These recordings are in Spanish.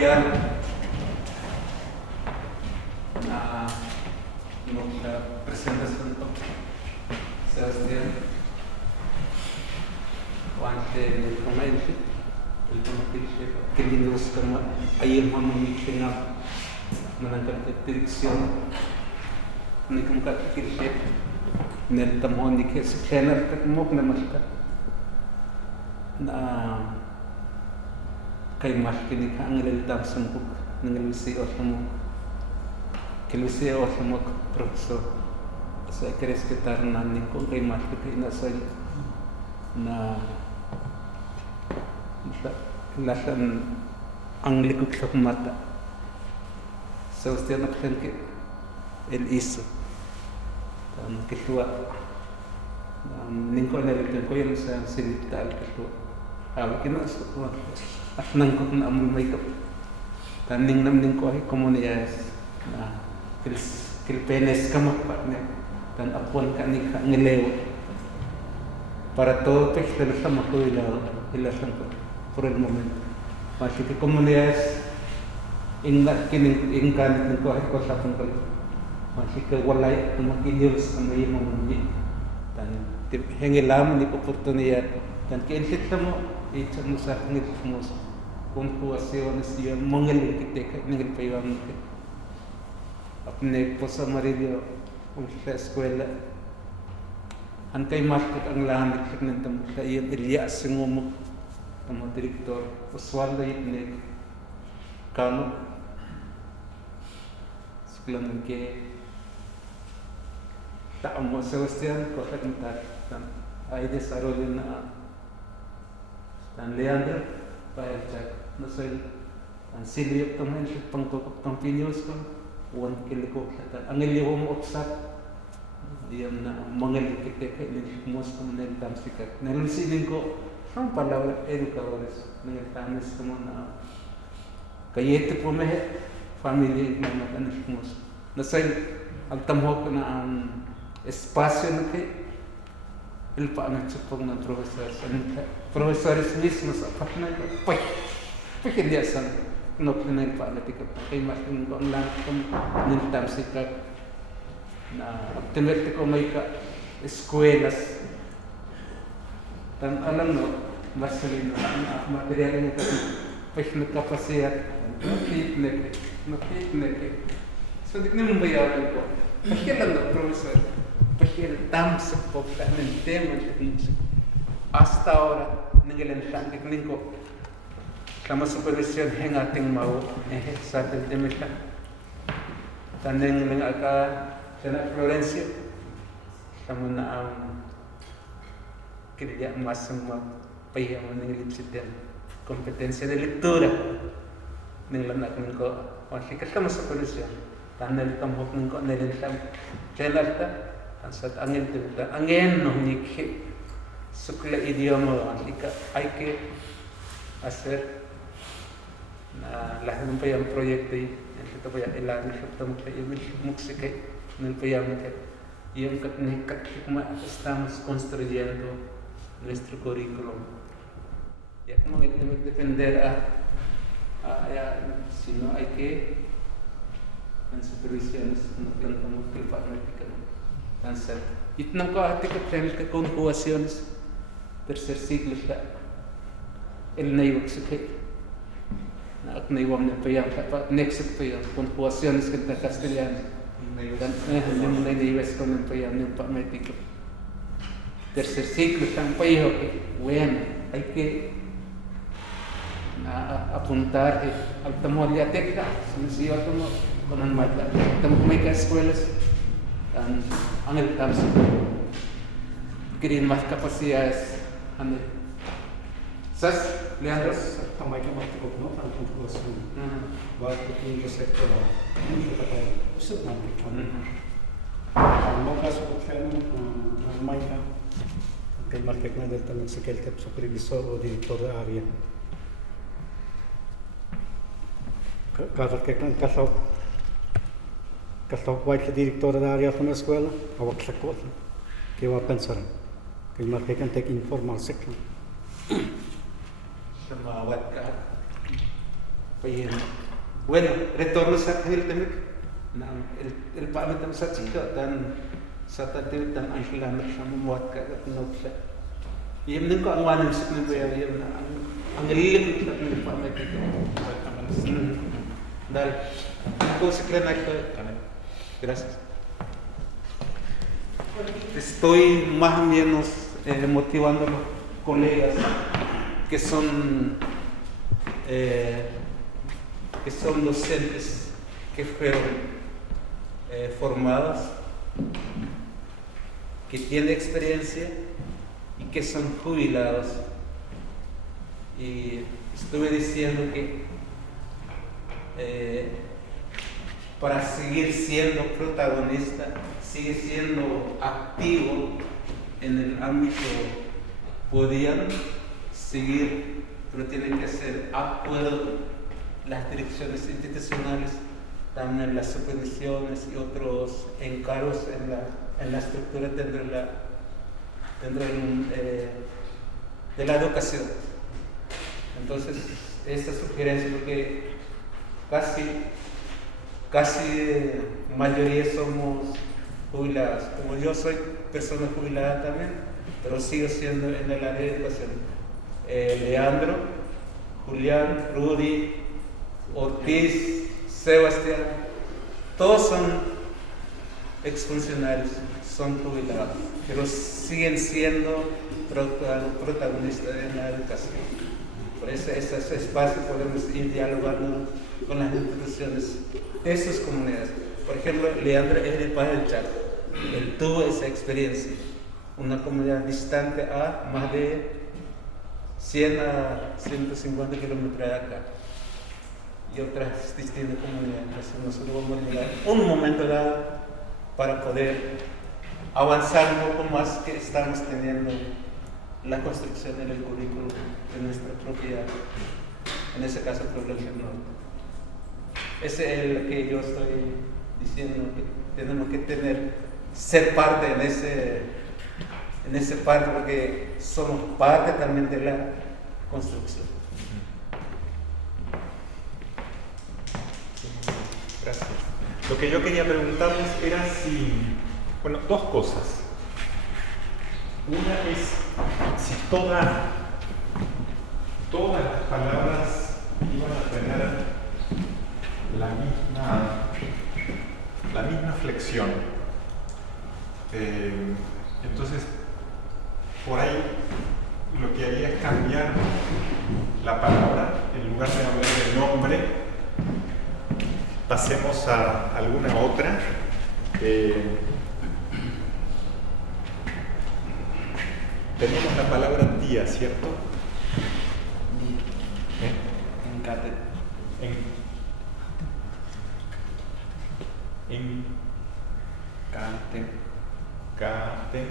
apoyar nuestra presentación con Sebastián o ante el comentario, el comentario que le gusta ahí el mamá me tenga menangkan dirección ni como que nel tamo ni que se channel que mo na masta na kay mas kini ka ang ilaltam sangkuk ng luseo mo que luseo mo profesor sa que respetar na ni ko kay mas kay na sa na lasan ang likod sa mata sa usted na que él hizo que tua ningko na rin ko yun sa sinital que tua que no at nang ko na amul may kap taning nam ning ko ay komunidades na kil penes kama pa ne tan apon ka ni ka ngelew para todo texto lo estamos todo ilasan ko por el momento así que comunidades ingat kining ingkan ko ay ko sa pangkal masih ke walay tumakiliws ang may mamuni dan hengilam ni oportunidad dan que intentamos echar nuestra ngitmos puntuaciones y mongel que te ningel paywan que apne posa maridio la escuela han kay mas ang lahan ni nentam kay Elias ngomong como director Oswaldo itne kano sekolah ke Estamos Sebastián, correctamente, hay desarrollo en Leandro, para el chat, no sé, en Silvio también, pang pinyos ko, uwan kiliko, ang iliwang oksak, yung na mga likiteka, ilimos ko na ilamsikat. Nalusilin ko, ang palabra educadores, nagtamis ko na, kayete po may familia, nagtamis ko, nasa altamho ko na ang espacio en que el pana chupong ng profesores mismos apakna pues que dia san no pinay pana tika kay matin ko ang lang kung nintam sikat na optimete ko may ka escuelas tan alam no masalin na material ng pues na kapasidad no picnic so di naman bayaran ko kasi lang na profesor porque tam se foca en el tema hasta ahora ninguém sabe que ninguém kama supervisão henga ting mau sa el tema está taneng ng aka sana Florencia kama na ang kaya mas payah ng lipsitan kompetensi de lectura ng lanak ng ko masih kama supervisão tanel tambok ng ko nelen sam chelasta Ansat angin tuta angin no niki sukla idioma así que hay que hacer lahat ng payang proyecto ito pa yung ilan ito mo kayo música ng payang yung como estamos construyendo nuestro currículum ya como tenemos que depender si no hay que en supervisiones no plantamos que práctica Ansat. Itnang ko ati ka tenel ka conjugaciones tercer siglo siya. El naiwag sa kay. Na at naiwag na payang next payang conjugaciones kanta Castellano. Dan yung naiwes ko ng payang yung pametiko. Tercer siglo siyang payo bueno, hay que apuntar al tamoliateca, sinusiyo ito mo kung ang mata. Tamo may ka-escuelas ang el tamsi quieren más capacidades ¿sabes? Leandro também que mais pouco não para conjugação vai porque no sector muito trabalho o seu não tem no caso porque no Maica que marca que não também se quer ter supervisor ou diretor da área caso que não casal Casal White, que directora da área da escola, a outra coisa que eu a pensar, que ele marca que tem que informar-se. Sama awat ka Pues, bueno, retorno sa kahil tamik na el pamitam sa chika dan sa tatil dan ang kilamat sa mumuat ka at notla. Iyam din ko ang wanang sa kinabaya iyam na ang nililikot na ng pamit ito. Dahil ako sa klinak ko, gracias. Estoy más o menos motivando a los colegas que son docentes que fueron formados, que tienen experiencia y que son jubilados. Y estuve diciendo que para seguir siendo protagonista, sigue siendo activo en el ámbito, podían seguir, pero tienen que ser acuerdo las direcciones institucionales, también las supervisiones y otros encargos en la estructura dentro de la educación. Entonces, esta sugerencia, porque casi mayoría somos jubilados. Como yo soy persona jubilada también, pero sigo siendo en el área de educación. Leandro, Julián, Rudy, Ortiz, Sebastián, todos son exfuncionarios, son jubilados, pero siguen siendo protagonistas en la educación. Por eso ese espacio podemos ir dialogando con las instituciones, esas comunidades. Por ejemplo, Leandro es de Paz del Chaco, él tuvo esa experiencia, una comunidad distante a más de 100 a 150 kilómetros de acá, y otras distintas comunidades. Entonces nosotros vamos a llegar un momento dado para poder avanzar un poco más, que estamos teniendo la construcción del currículo de nuestra propiedad, en ese caso Población Norte. Ese es lo que yo estoy diciendo, que tenemos que ser parte en ese parte, porque somos parte también de la construcción. Gracias. Lo que yo quería preguntarles era dos cosas. Una es si todas las palabras iban a tener la misma flexión. Entonces, por ahí lo que haría es cambiar la palabra. En lugar de hablar de nombre, pasemos a alguna otra. Tenemos la palabra tía, ¿cierto? Encate. Cate.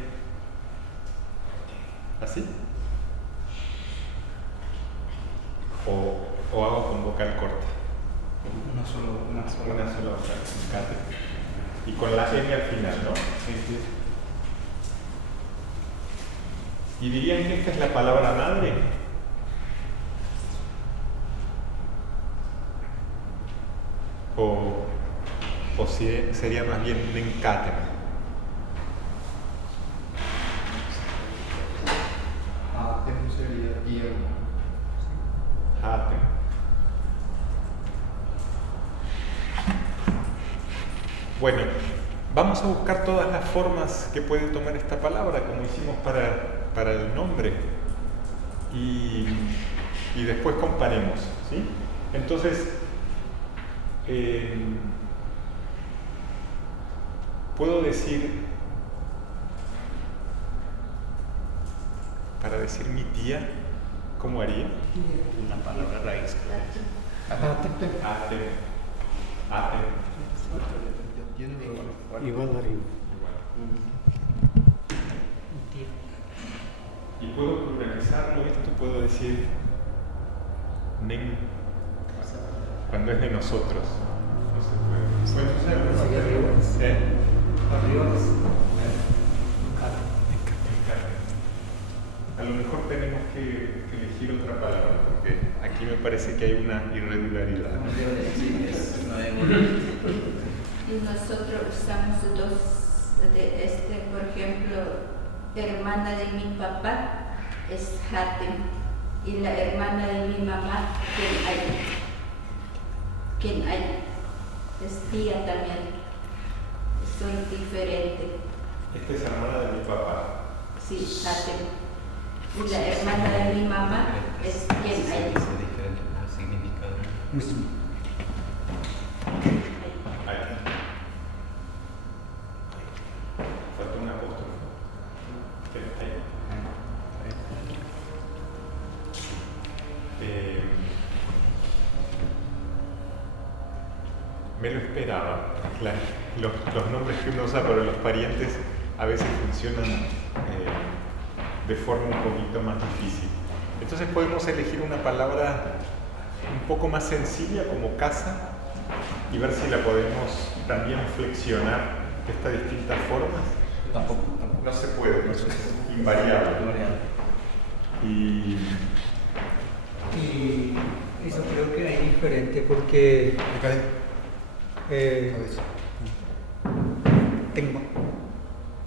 ¿Así? O hago con vocal corta. Una sola vocal. Cate. Y con la N al final, ¿no? Sí. ¿Y dirían que esta es la palabra madre? ¿O si sería más bien Nencate? Atem sería tía. Atem. Bueno, vamos a buscar todas las formas que puede tomar esta palabra, como hicimos para el nombre, y después comparemos, ¿sí? Entonces, puedo decir, para decir mi tía, ¿cómo haría? Una palabra raíz. Atem. Igual arriba. Y puedo pluralizarlo esto, puedo decir nen cuando es de nosotros. No se puede. Arriba. A lo mejor tenemos que elegir otra palabra porque aquí me parece que hay una irregularidad. Y nosotros usamos dos por ejemplo, hermana de mi papá es Hatem y la hermana de mi mamá, Kenay, es tía también, son diferentes. ¿Esta es hermana de mi papá? Sí, Hatem. Y la hermana de mi mamá es Kenay. Falta un apóstrofo. Me lo esperaba. Los nombres que uno usa para los parientes a veces funcionan de forma un poquito más difícil. Entonces podemos elegir una palabra un poco más sencilla como casa y ver si la podemos también flexionar de estas distintas formas. Tampoco. No se puede, no es invariable. Y eso creo que es diferente porque Tengma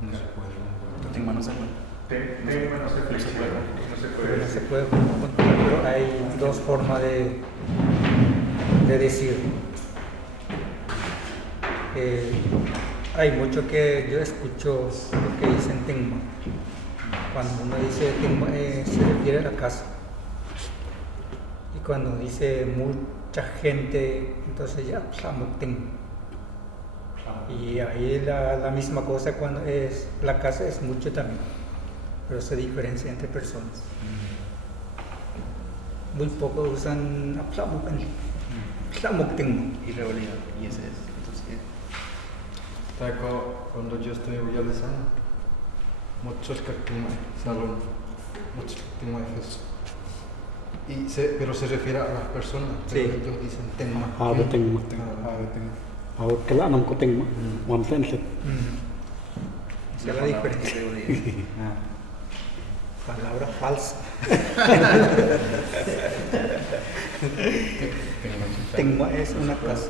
No se puede. Tengma no se puede. Tengma no se flexiona, no se puede no se decir. puede contar, pero hay dos formas de decir. Hay mucho que yo escucho lo que dicen Tengma. Cuando uno dice Tengma se refiere a la casa. Y cuando dice mucha gente, entonces ya hablamos Tengma. Y ahí la misma cosa cuando es la casa es mucho también, pero se diferencia entre personas. Muy poco usan Tengma. Irregularidad. Y ese es. Entonces, cuando yo estoy en Villalesana, muchos Tengma salón, muchos Tengma es pero se refiere a las personas. Sí. Pero ellos dicen Tengma. Habe Tengma. Ahora que la no Tengma. One sense. Esa es la diferencia. Palabra falsa. Tengma es una casa.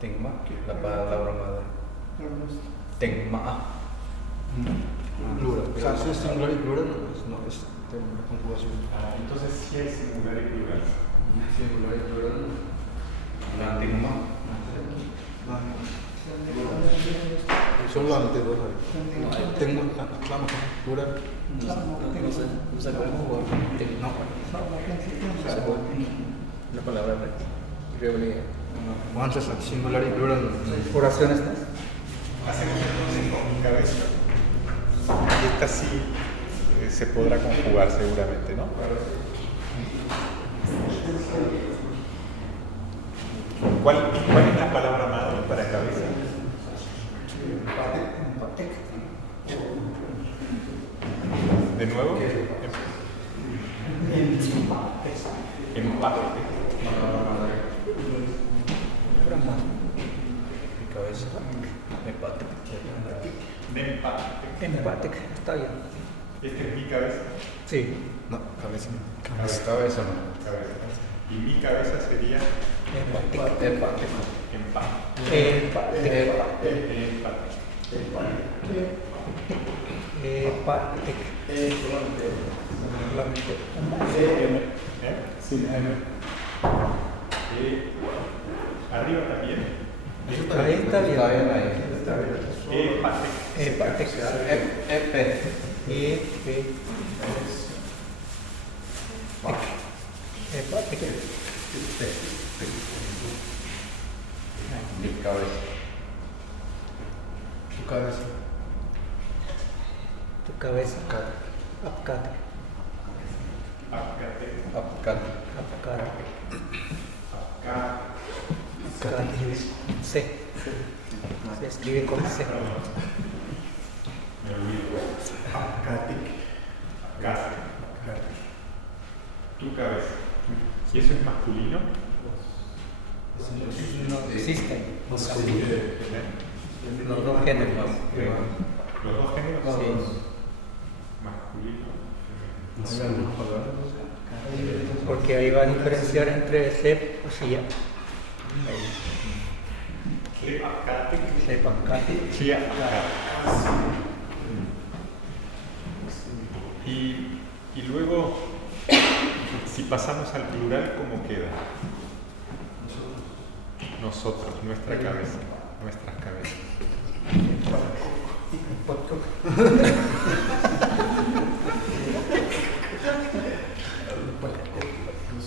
Tengma, la palabra madre. Tengma. Plural. O sea, si es singular y plural, no es la conjugación. Entonces sí hay singular y plural. Singular y plural, no. Tengma. Son las anteriores. Tengo la plural. No se puede jugar. No. La palabra irregularidad. Antes singular y plural. Oraciones, ¿no? Hacemos entonces con mi cabeza. Y esta sí se podrá conjugar seguramente, ¿no? ¿Cuál es la palabra madre para cabeza? ¿De nuevo? Empate. Mi cabeza. Empate. Empate, está bien. ¿Este es mi cabeza? Sí. No, cabeza. Cabeza no. Cabeza. Y mi cabeza sería Empate. empate. Empate. Arriba también. Ahí está bien. Empate. Empate. Mi cabeza. Tu cabeza. Tu cabeza. Apcate. Apcate. Apcate. C. Se escribe con C. Me olvido. Casa. Tu cabeza. ¿Y eso es masculino? No existen. ¿Eh? Los dos géneros. ¿Los dos géneros? Sí. Masculino. ¿Hay alguna palabra? Porque ahí va a diferenciar entre sep o siya. Sepakate. Y luego, si pasamos al plural, ¿cómo queda? Nosotros, nuestra cabeza, nuestras cabezas.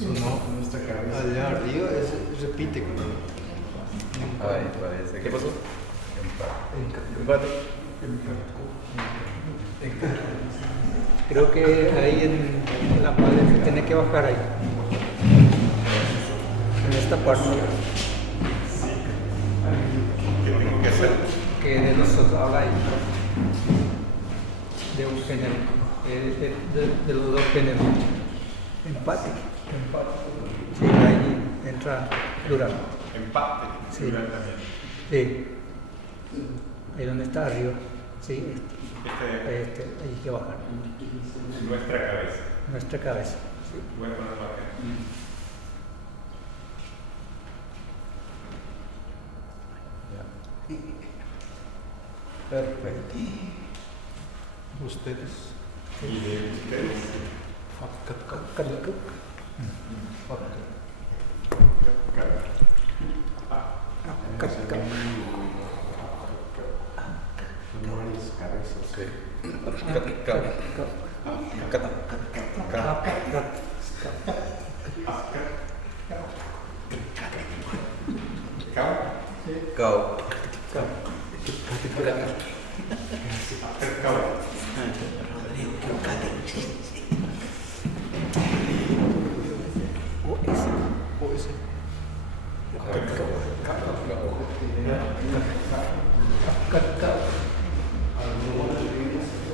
No, nuestra cabeza. Allá arriba repite. Ay, parece. ¿Qué pasó? Empate. Creo que ahí en la madre se tiene que bajar ahí. En esta parte. ¿Qué tengo que hacer? Que de nosotros habla ahí. De un género. De los dos géneros. Empate. Sí, ahí entra plural. Empate, Sí. plural también. Sí. Ahí donde está arriba. Sí, Este, ahí hay que bajar. nuestra cabeza. Nuestra cabeza. Sí. Voy a ponerlo acá. Perfecto. Ustedes. Y de ustedes.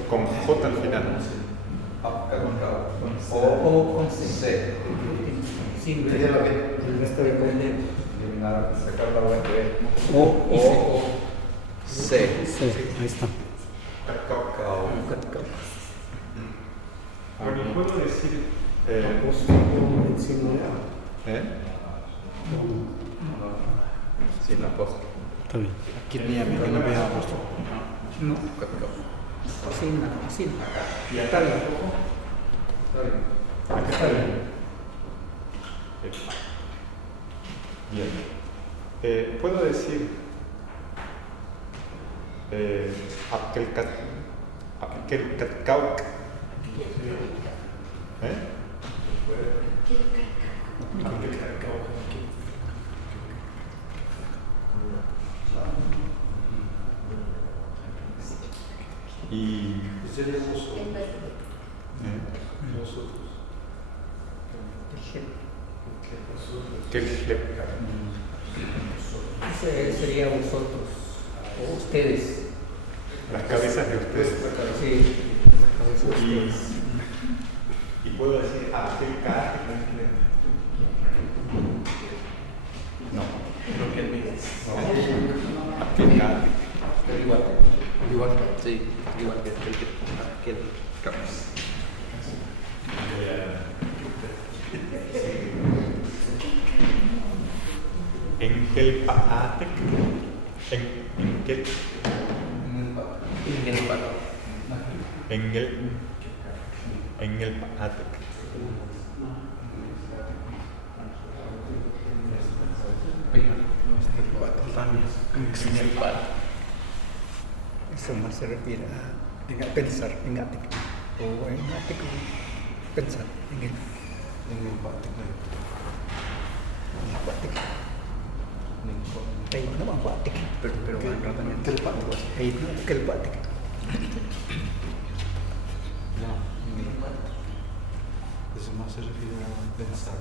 Con J al final. O con C. Sin El resto de eliminar, sacar la buena B. O y C. C. Ahí está. Bueno, y puedo decir. Sin apóstol. Está bien. Aquí ni a mí que no vea apóstol. No. Sin nada. Sin. Está bien. Está bien. Bien. Puedo decir. Apkelkatkauk. Y Ese sería vosotros. O ustedes. las cabezas de ustedes. Sí. Las cabezas de ustedes. Y puedo decir Apkelkatkauk. No, creo que el mismo. Apkelkatkauk. Igual. Igual. Sí, igual que el Enkelpaatek. Engel. Engelpaatek. Eso más se refiere a pensar en ático. O en ático, pensar en el ático. Ahí no van a ático. pero bueno, también. Ahí no, que el ático. Eso más se refiere a pensar.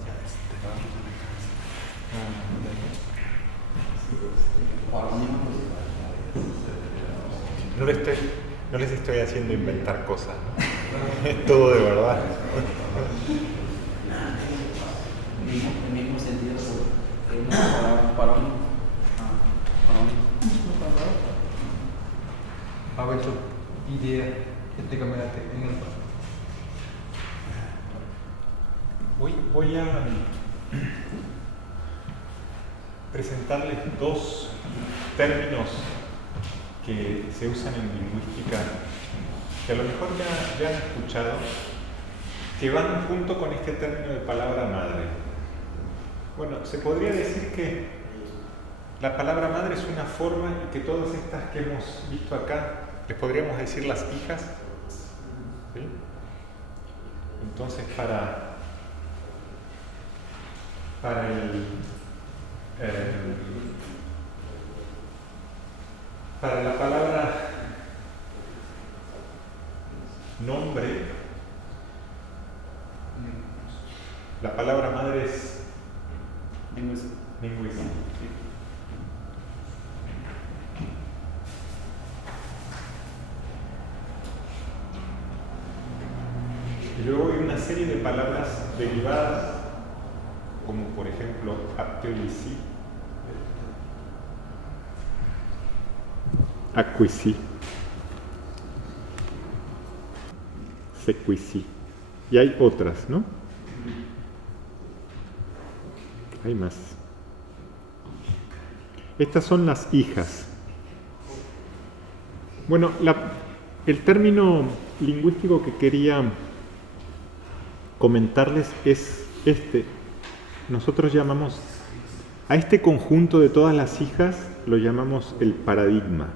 No les estoy haciendo inventar cosas, ¿no? Es todo de verdad. El mismo sentido que una palabra para un. A ver, su idea ketika melatih ingin Pak. voy a presentarles dos términos que se usan en lingüística, que a lo mejor ya han escuchado, que van junto con este término de palabra madre. Bueno, se podría decir que la palabra madre es una forma y que todas estas que hemos visto acá, les podríamos decir las hijas, ¿sí? Entonces para la palabra nombre, la palabra madre es lingüística. Y luego hay una serie de palabras derivadas, como por ejemplo apteulisi, acquisi, sequisi. Y hay otras, ¿no? Hay más. Estas son las hijas. Bueno, el término lingüístico que quería comentarles es este. Nosotros llamamos a este conjunto de todas las hijas, lo llamamos el paradigma.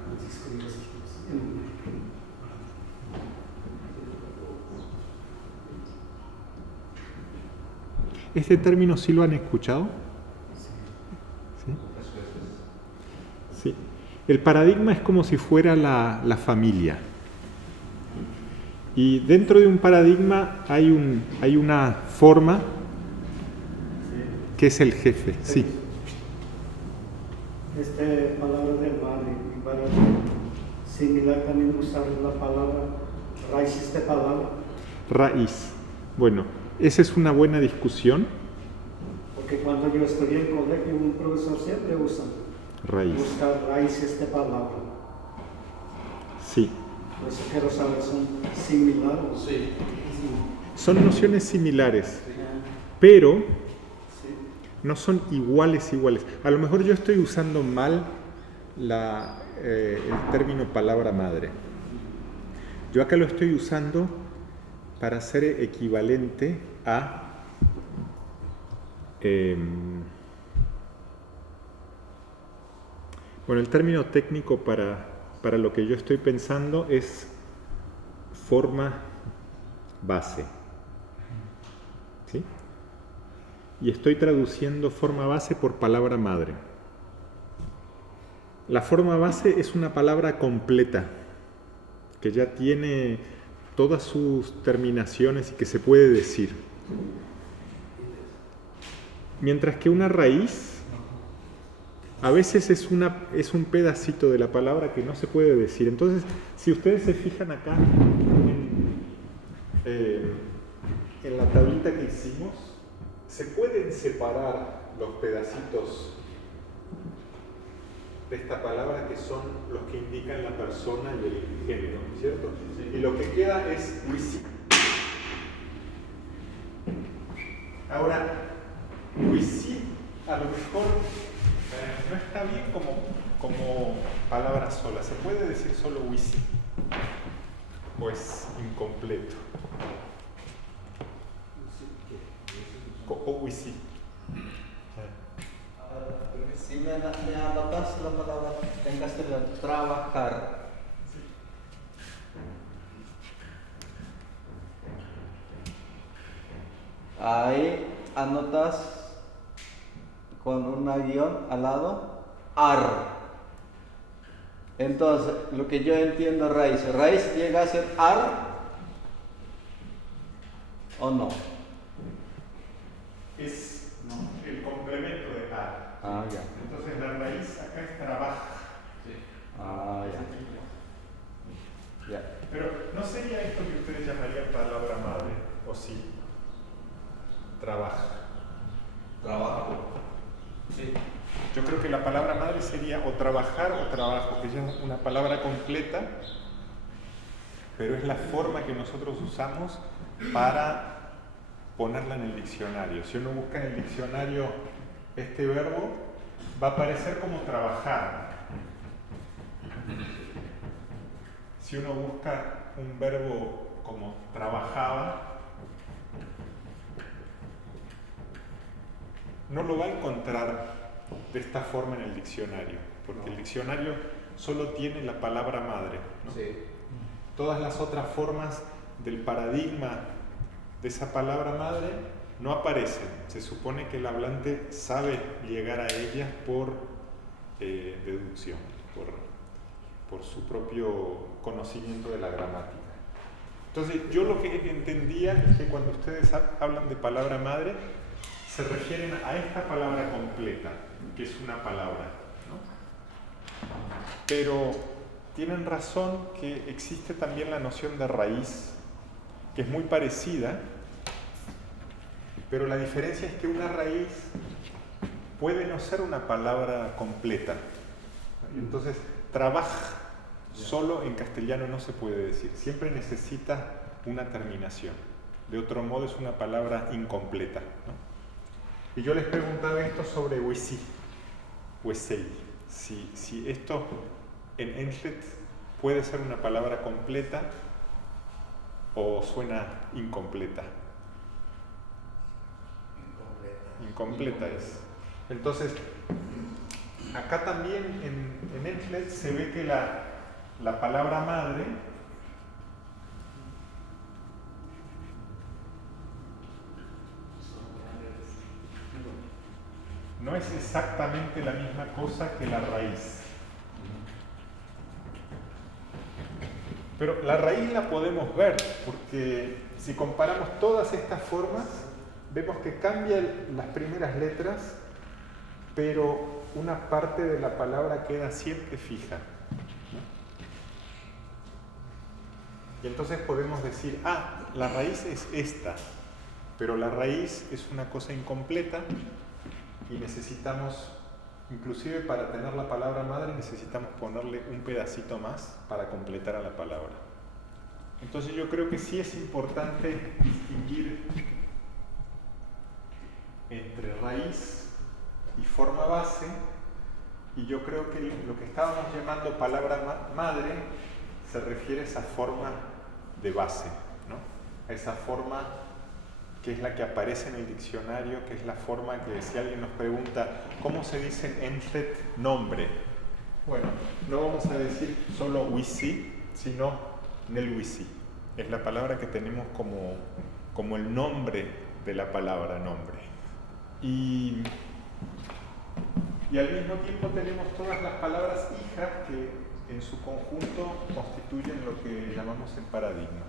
¿Este término sí lo han escuchado? ¿Sí? Sí. El paradigma es como si fuera la familia. Y dentro de un paradigma hay una forma que es el jefe. Sí. Palabra de madre, para similar también usar la palabra raíz de palabra. Raíz. Bueno, esa es una buena discusión. Porque cuando yo estudié en colegio, un profesor siempre usa raíz. Buscar raíces de palabra. Sí. Por eso quiero saber, ¿son similares? Sí. Son nociones similares, pero no son iguales. A lo mejor yo estoy usando mal el término palabra madre. Yo acá lo estoy usando para ser equivalente a bueno, el término técnico para lo que yo estoy pensando es forma base. ¿Sí? Y estoy traduciendo forma base por palabra madre. La forma base es una palabra completa, que ya tiene todas sus terminaciones y que se puede decir. Mientras que una raíz a veces es un pedacito de la palabra que no se puede decir. Entonces, si ustedes se fijan acá en la tablita que hicimos, se pueden separar los pedacitos de esta palabra que son los que indican la persona y el género, ¿cierto? Sí. Y lo que queda es wisi. Ahora, wisi a lo mejor no está bien como palabra sola. ¿Se puede decir solo wisi? ¿O es incompleto? O wisi. Si me anotas la palabra en castellano, trabajar. Ahí anotas con una guión al lado, ar. Entonces, lo que yo entiendo raíz llega a ser ar o no. Es el complemento de ar. Ah, ya. Entonces la raíz acá es trabaja. Sí. Ah, ya. Ya. Pero ¿no sería esto que ustedes llamarían palabra madre? ¿O sí? Trabaja. Trabajo. Sí. Yo creo que la palabra madre sería o trabajar o trabajo, que ya es una palabra completa, pero es la forma que nosotros usamos para ponerla en el diccionario. Si uno busca en el diccionario este verbo, va a aparecer como trabajar. Si uno busca un verbo como trabajaba, no lo va a encontrar de esta forma en el diccionario, porque el diccionario solo tiene la palabra madre, ¿no? Sí. Todas las otras formas del paradigma de esa palabra madre no aparecen. Se supone que el hablante sabe llegar a ellas por deducción, por su propio conocimiento de la gramática. Entonces, yo lo que entendía es que cuando ustedes hablan de palabra madre, se refieren a esta palabra completa, que es una palabra, ¿no? Pero tienen razón que existe también la noción de raíz, que es muy parecida, pero la diferencia es que una raíz puede no ser una palabra completa. Entonces, trabaja solo en castellano no se puede decir, siempre necesita una terminación. De otro modo es una palabra incompleta, ¿no? Y yo les preguntaba esto sobre Wesi, si esto en Enschede puede ser una palabra completa o suena incompleta. Incompleta es. Entonces, acá también en Enschede se ve que la palabra madre no es exactamente la misma cosa que la raíz. Pero la raíz la podemos ver, porque si comparamos todas estas formas, vemos que cambian las primeras letras, pero una parte de la palabra queda siempre fija, ¿no? Y entonces podemos decir, la raíz es esta, pero la raíz es una cosa incompleta y necesitamos, inclusive para tener la palabra madre, necesitamos ponerle un pedacito más para completar a la palabra. Entonces yo creo que sí es importante distinguir entre raíz y forma base, y yo creo que lo que estábamos llamando palabra madre se refiere a esa forma de base, ¿no? A esa forma que es la que aparece en el diccionario, que es la forma que si alguien nos pregunta ¿cómo se dice en Enschede nombre? Bueno, no vamos a decir solo Wisi, sino Nelwisi. Es la palabra que tenemos como el nombre de la palabra nombre. Y al mismo tiempo tenemos todas las palabras hijas que en su conjunto constituyen lo que llamamos el paradigma.